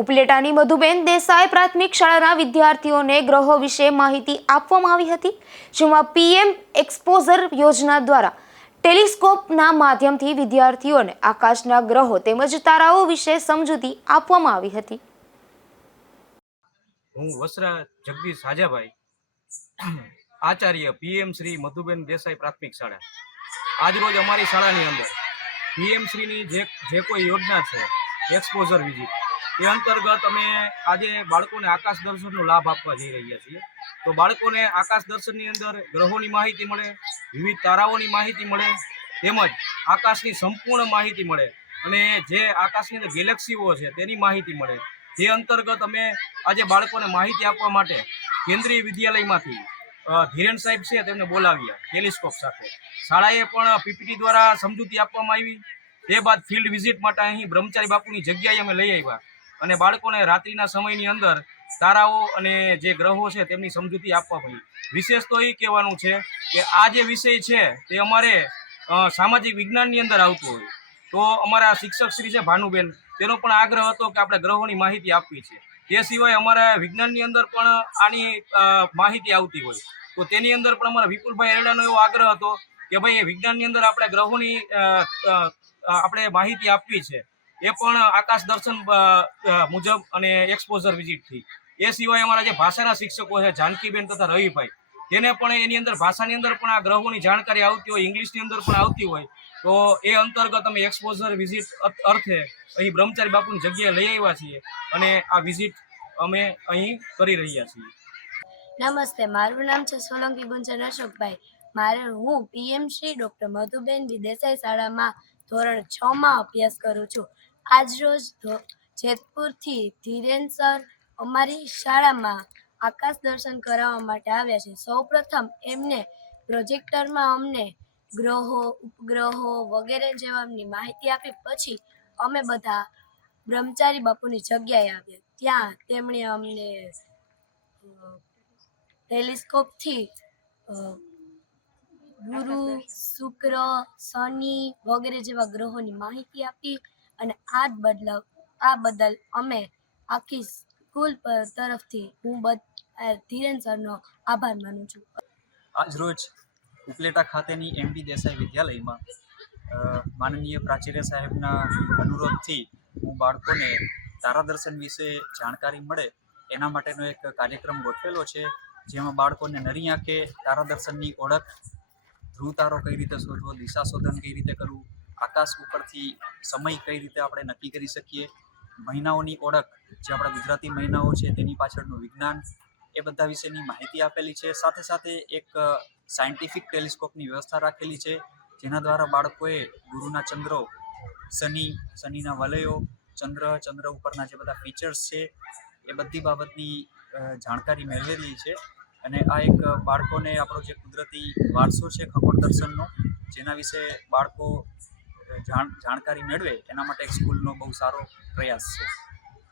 ઉપલેટાની મધુબેન દેસાઈ પ્રાથમિક શાળાના વિદ્યાર્થીઓને ગ્રહો વિશે માહિતી આપવામાં આવી હતી, જેમાં પીએમ એક્સપોઝર યોજના દ્વારા ટેલિસ્કોપના માધ્યમથી વિદ્યાર્થીઓને આકાશના ગ્રહો તેમજ તારાઓ વિશે સમજૂતી આપવામાં આવી હતી। હું વસરા જગદીશ હાજાભાઈ, આચાર્ય પીએમ શ્રી મધુબેન દેસાઈ પ્રાથમિક શાળા। આજરોજ અમારી શાળાની અંદર પીએમ શ્રીની જે કોઈ યોજના છે એક્સપોઝર વિઝિટ, એ અંતર્ગત અમે આજે બાળકોને આકાશ દર્શનનો લાભ આપવા જઈ રહ્યા છીએ। તો બાળકોને આકાશ દર્શનની અંદર ગ્રહોની માહિતી મળે, વિવિધ તારાઓની માહિતી મળે, તેમજ આકાશની સંપૂર્ણ માહિતી મળે અને જે આકાશની અંદર ગેલેક્સીઓ છે તેની માહિતી મળે। જે અંતર્ગત અમે આજે બાળકોને માહિતી આપવા માટે કેન્દ્રીય વિદ્યાલયમાંથી ધીરેન સાહેબ છે તેમને બોલાવ્યા ટેલિસ્કોપ સાથે। શાળાએ પણ પીપીટી દ્વારા સમજૂતી આપવામાં આવી। તે બાદ ફિલ્ડ વિઝિટ માટે અહીં બ્રહ્મચારી બાપુની જગ્યાએ અમે લઈ આવ્યા અને બાળકોને રાત્રિના સમયની અંદર તારાઓ અને જે ગ્રહો છે તેમની સમજૂતી આપવા પડી। વિશેષ તો એ કહેવાનું છે કે આ જે વિષય છે તે અમારે સામાજિક વિજ્ઞાનની અંદર આવતું હોય તો અમારા શિક્ષક શ્રી છે ભાનુબેન, તેનો પણ આગ્રહ હતો કે આપણે ગ્રહોની માહિતી આપવી છે। તે સિવાય અમારા વિજ્ઞાનની અંદર પણ આની માહિતી આવતી હોય તો તેની અંદર પણ અમારા વિપુલભાઈ એરડાનો એવો આગ્રહ હતો કે ભાઈ વિજ્ઞાનની અંદર આપણે ગ્રહોની આપણે માહિતી આપવી છે, એ પણ આકાશ દર્શન મુજબ અને એક્સપોઝર વિઝિટથી। એ સિવાય અમારા જે ભાષાના શિક્ષકો છે જાનકીબેન તથા રવિભાઈ, તેને પણ એની અંદર ભાષાની અંદર પણ આ ગ્રહોની જાણકારી આવતી હોય, ઇંગ્લિશની અંદર પણ આવતી હોય તો એ અંતર્ગત અમે એક્સપોઝર વિઝિટ અર્થે અહીં બ્રહ્મચારી બાપુની જગ્યાએ લઈ આવ્યા છીએ અને આ વિઝિટ અમે અહીં કરી રહ્યા છીએ। નમસ્તે, મારું નામ છે સોલંકી ગુંજન અશોકભાઈ। હું પીએમ શ્રી ડૉક્ટર મધુબેન દેસાઈ શાળામાં ધોરણ 6માં અભ્યાસ કરું છું। આજરોજ જેતપુરથી ધીરેન સર અમારી શાળામાં આકાશ દર્શન કરાવવા માટે આવ્યા છે। સૌપ્રથમ એમને પ્રોજેક્ટરમાં અમને ગ્રહો, ઉપગ્રહો વગેરે જેવાની માહિતી આપી। પછી અમે બધા બ્રહ્મચારી બાપુની જગ્યાએ આવ્યા। ત્યાં તેમણે અમને ટેલિસ્કોપથી ગુરુ, શુક્ર, શનિ વગેરે જેવા ગ્રહોની માહિતી આપી અને આ બદલ અમે આખી સ્કૂલ તરફથી હું ધીરેન સરનો આભાર માનું છું। આજરોજ ઉપલેટા ખાતેની એમડી દેસાઈ વિદ્યાલયમાં માનનીય પ્રાચાર્ય સાહેબના અનુરોધથી હું બાળકોને તારાદર્શન વિશે જાણકારી મળે એના માટેનો એક કાર્યક્રમ ગોઠવેલો છે, જેમાં બાળકોને નરી આંખે તારાદર્શનની ઓળખ, ધ્રુવ તારો કઈ રીતે શોધવો, દિશા શોધન કઈ રીતે કરવું, આકાશ ઉપરથી સમય કઈ રીતે આપણે નક્કી કરી શકીએ, મહિનાઓની ઓળખ, જે આપણા ગુજરાતી મહિનાઓ છે તેની પાછળનું વિજ્ઞાન, એ બધા વિશેની માહિતી આપેલી છે। સાથે સાથે એક સાયન્ટિફિક ટેલિસ્કોપની વ્યવસ્થા રાખેલી છે, જેના દ્વારા બાળકોએ ગુરુના ચંદ્રો, શનિના વલયો, ચંદ્ર ઉપરના જે બધા ફીચર્સ છે એ બધી બાબતની જાણકારી મેળવેલી છે। અને આ એક બાળકોને આપણો જે કુદરતી વારસો છે ખગોળ દર્શનનો, જેના વિશે બાળકો જાણકારી મેળવે એના માટે એક સ્કૂલનો બહુ સારો પ્રયાસ છે।